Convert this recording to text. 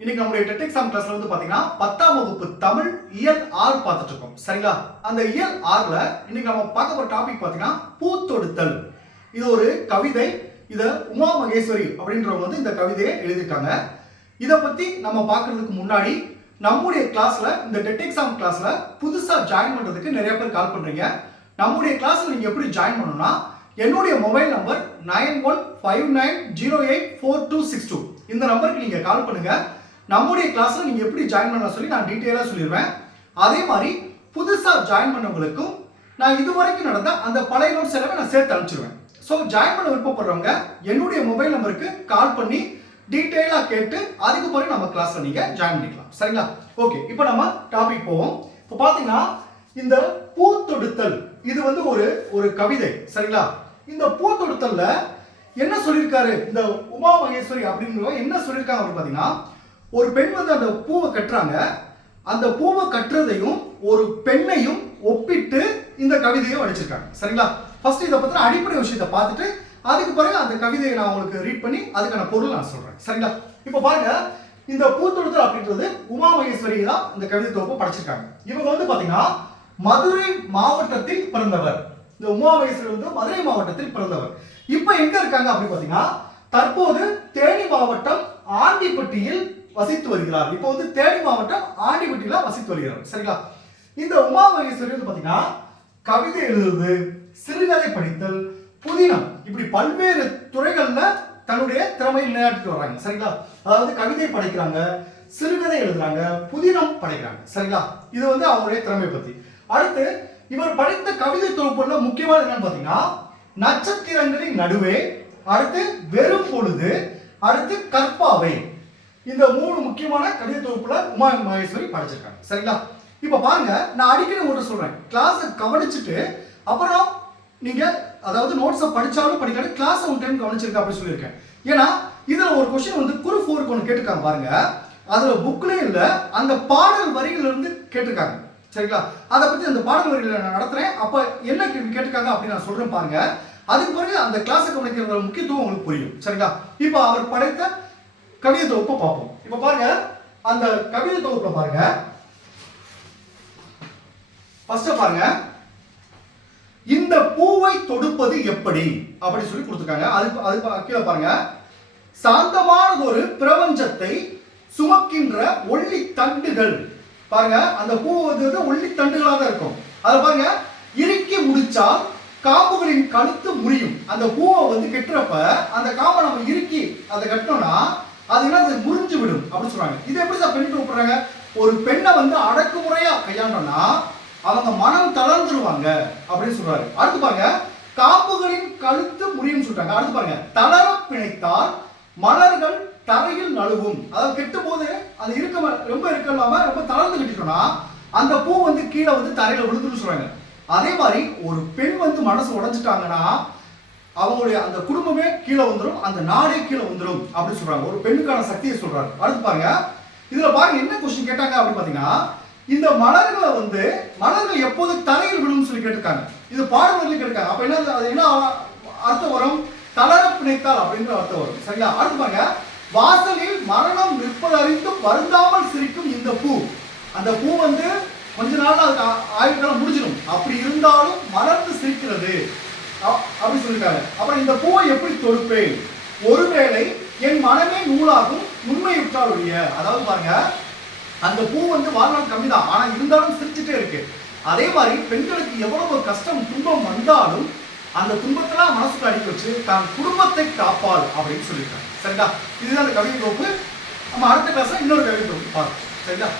இன்னைக்கு நம்மளுடைய TET exam கிளாஸ்ல வந்து பாத்தீங்கன்னா 10ஆம் வகுப்பு தமிழ் இயல் 6 பார்த்துட்டு இருக்கோம். சரிங்களா? அந்த இயல் 6ல இன்னைக்கு நம்ம பார்க்க போற டாபிக் பாத்தீங்கன்னா பூத்தொடுத்தல். இது ஒரு கவிதை. இத உமா மகேஸ்வரி அப்படின்றவங்க வந்து இந்த கவிதையை எழுதிருக்காங்க. இத பத்தி நம்ம பார்க்கிறதுக்கு முன்னாடி நம்முடைய கிளாஸ்ல இந்த டெட் எக்ஸாம் கிளாஸ்ல புதுசா ஜாயின் பண்றதுக்கு நிறைய பேர் கால் பண்றீங்க. நம்முடைய கிளாஸ்ல நீங்க எப்படி ஜாயின் பண்ணணும்னா என்னுடைய மொபைல் நம்பர் 9159084262 இந்த நம்பருக்கு நீங்க கால் பண்ணுங்க. நம்முடைய கிளாஸ்ல நீங்க எப்படி ஜாயின் பண்ணலாம் சொல்லி நான் டீடைலா சொல்லிடுவேன். அதே மாதிரி புதுசா ஜாயின் பண்ணவங்களுக்கும் நான் இதுவரைக்கும் நடந்த அந்த பழைய நோட்ஸ் எல்லாமே நான் சேர்த்து அனுப்பிச்சிருவேன். ஸோ ஜாயின் பண்ண விருப்பப்படுறவங்க என்னுடைய மொபைல் நம்பருக்கு கால் பண்ணி டீடைலா கேட்டு அதுக்கு பிறகு நம்ம கிளாஸ்ல நீங்க ஜாயின் பண்ணிக்கலாம். சரிங்களா? ஓகே, இப்போ நம்ம டாபிக் போவோம். இப்போ பாத்தீங்கன்னா இந்த பூத்தொடுத்தல் இது வந்து ஒரு கவிதை. சரிங்களா? இந்த பூத்தொடுத்தல்ல என்ன சொல்லியிருக்காரு இந்த உமா மகேஸ்வரி அப்படிங்கிறவங்க என்ன சொல்லியிருக்காங்க அப்படின்னு பாத்தீங்கன்னா, ஒரு பெண் வந்து அந்த பூவை கட்டுறாங்க. அந்த பூவை கட்டுறதையும் ஒரு பெண்ணையும் ஒப்பிட்டு இந்த கவிதையை வடிச்சிருக்காங்க. சரிங்களா? ஃபர்ஸ்ட் இதை பத்தின அடிப்படை விஷயத்தை பார்த்துட்டு அதுக்கு பிறகு அந்த கவிதையை நான் உங்களுக்கு ரீட் பண்ணி அதுக்கான பொருள் நான் சொல்றேன். சரிங்களா? இப்போ பாருங்க, இந்த பூத்தொடுத்தல் அப்படின்றது உமா மகேஸ்வரி தான் இந்த கவிதை தொகுப்பு படிச்சிருக்காங்க. இவங்க வந்து பாத்தீங்கன்னா மதுரை மாவட்டத்தில் பிறந்தவர். இந்த உமா மகேஸ்வரி வந்து மதுரை மாவட்டத்தில் பிறந்தவர். இப்ப எங்க இருக்காங்க அப்படின்னு பாத்தீங்கன்னா தற்போது தேனி மாவட்டம் ஆண்டிப்பட்டியில் வசித்து வருகிறார். இப்போ வந்து தேனி மாவட்டம் ஆண்டிப்பட்டியில வசித்து வருகிறார். சரிங்களா? இந்த உமா மகேஸ்வரி வந்து பாத்தீங்கன்னா கவிதை எழுதுறது, சிறுகதை படித்தல், புதினம், இப்படி பல்வேறு துறைகள்ல தன்னுடைய திறமையை நிலைநாட்டிட்டு வர்றாங்க. சரிங்களா? அதாவது கவிதை படைக்கிறாங்க, சிறுகதை எழுதுறாங்க, புதினம் படைக்கிறாங்க. சரிங்களா? இது வந்து அவங்களுடைய திறமை பத்தி. அடுத்து இவர் படித்த கவிதை தொகுப்புல முக்கியமான என்னன்னு பாத்தீங்கன்னா நட்சத்திரங்களின் நடுவே, அடுத்து வெறும் பொழுது, அடுத்து கற்பாவை. இந்த மூணு முக்கியமான கவிதை தொகுப்புல உமா மகேஸ்வரி படிச்சிருக்காங்க. சரிங்களா? இப்ப பாருங்க, நான் அடிக்கடி ஒன்று சொல்றேன், கிளாஸ் கவனிச்சுட்டு அப்புறம் நீங்க அதாவது நோட்ஸை படிச்சாலும் படிக்காது கிளாஸ் ஒன் டைம் கவனிச்சிருக்க அப்படின்னு சொல்லியிருக்கேன். ஏன்னா இதுல ஒரு கொஸ்டின் வந்து குரு 4க்கு ஒன்று கேட்டிருக்காங்க பாருங்க. அதுல புக்லயே இல்ல, அந்த பாடல் வரியில இருந்து கேட்டிருக்காங்க. சரிங்களா? அதை பத்தி அந்த பாடல் வரிகளை நான் நடத்துறேன். அப்ப என்ன கேட்டிருக்காங்க அப்படின்னு நான் சொல்றேன் பாருங்க. அதுக்கு பிறகு அந்த கிளாஸை கவனிக்கிற முக்கியத்துவம் உங்களுக்கு புரியும். சரிங்களா? இப்ப அவர் படைத்த கவிதை தொகுப்பை பார்ப்போம். இப்ப பாருங்க, அந்த கவிதை தொகுப்பை பாருங்க. ஃபர்ஸ்ட் பாருங்க, இந்த பூவை தொடுப்பது எப்படி அப்படி சொல்லி கொடுத்துருக்காங்க. அது கீழே பாருங்க, சாந்தமானதொரு பிரபஞ்சத்தை சுமக்கின்ற ஒல்லி தண்டுகள். பாருங்க, அந்த பூ வந்து ஒல்லி தண்டுகளாக தான் இருக்கும். அதை பாருங்க, இறுக்கி முடிச்சால் காம்புகளின் கழுத்து முறியும். அந்த பூவை வந்து கெட்டுறப்ப அந்த காம்பை நம்ம இறுக்கி அதை கட்டினோம்னா அது என்ன, அது முறிஞ்சு விடும் அப்படின்னு சொல்றாங்க. இது எப்படி சார் பெண் கூப்பிடுறாங்க? ஒரு பெண்ணை வந்து அடக்குமுறையா கையாண்டோம்னா அவங்க மனம் தளர்ந்துருவாங்க அப்படின்னு சொல்றாரு. அடுத்து பாருங்க, காம்புகளின் கழுத்து முறியும் சொல்றாங்க. அடுத்து பாருங்க, தளர பிணைத்தால் மலர்கள் தரையில் நழுவும். அதாவது கெட்டும் போது அது ரொம்ப இல்லாம ரொம்ப தளர்ந்து கட்டிட்டோம்னா அந்த பூ வந்து கீழே வந்து தரையில விழுந்துன்னு சொல்றாங்க. அதே மாதிரி ஒரு பெண் வந்து மனசு உடைஞ்சிட்டாங்கன்னா அவங்களுடைய அந்த குடும்பமே கீழே வந்துடும், அந்த நாடே கீழே வந்துடும் அப்படின்னு சொல்றாங்க. ஒரு பெண்ணுக்கான சக்தியை சொல்றாங்க. அடுத்து பாருங்க, இதுல பாருங்க என்ன கொஸ்டின் கேட்டாங்க அப்படின்னு பாத்தீங்கன்னா, இந்த மலர்களை வந்து மலர்கள் எப்போது தரையில் விழும் சொல்லி கேட்டிருக்காங்க. இது பாடல்கள் கேட்டிருக்காங்க. அப்ப என்ன, அது என்ன அர்த்தம் வரும்? தளர பிணைத்தால் அப்படின்ற அர்த்தம் வரும். சரிங்களா? அடுத்து பாருங்க, வாசலில் மரணம் நிற்பதறிந்தும் வருந்தாமல் சிரிக்கும் இந்த பூ. அந்த பூ வந்து கொஞ்ச நாள் அதுக்கு ஆயுட்காலம் முடிஞ்சிடும், அப்படி இருந்தாலும் மலர்ந்து சிரிக்கிறது அப்படி சொல்லியிருக்காங்க. அப்புறம் இந்த பூவை எப்படி தொடுப்பேன்? ஒருவேளை என் மனமே நூலாகும் உண்மையுற்றால் ஒழிய. அதாவது பாருங்க, அந்த பூ வந்து வாழ்நாள் கம்மி தான், ஆனா இருந்தாலும் சிரிச்சுட்டே இருக்கு. அதே மாதிரி பெண்களுக்கு எவ்வளவு கஷ்டம் துன்பம் வந்தாலும் அந்த துன்பத்தெல்லாம் மனசுக்கு அடிக்க வச்சு தான் குடும்பத்தை காப்பாள் அப்படின்னு சொல்லியிருக்காங்க. சரிங்களா? இதுதான் அந்த கவிதை தொகுப்பு. நம்ம அடுத்த கிளாஸ்ல இன்னொரு கவிதை தொகுப்பு பார்ப்போம். சரிங்களா?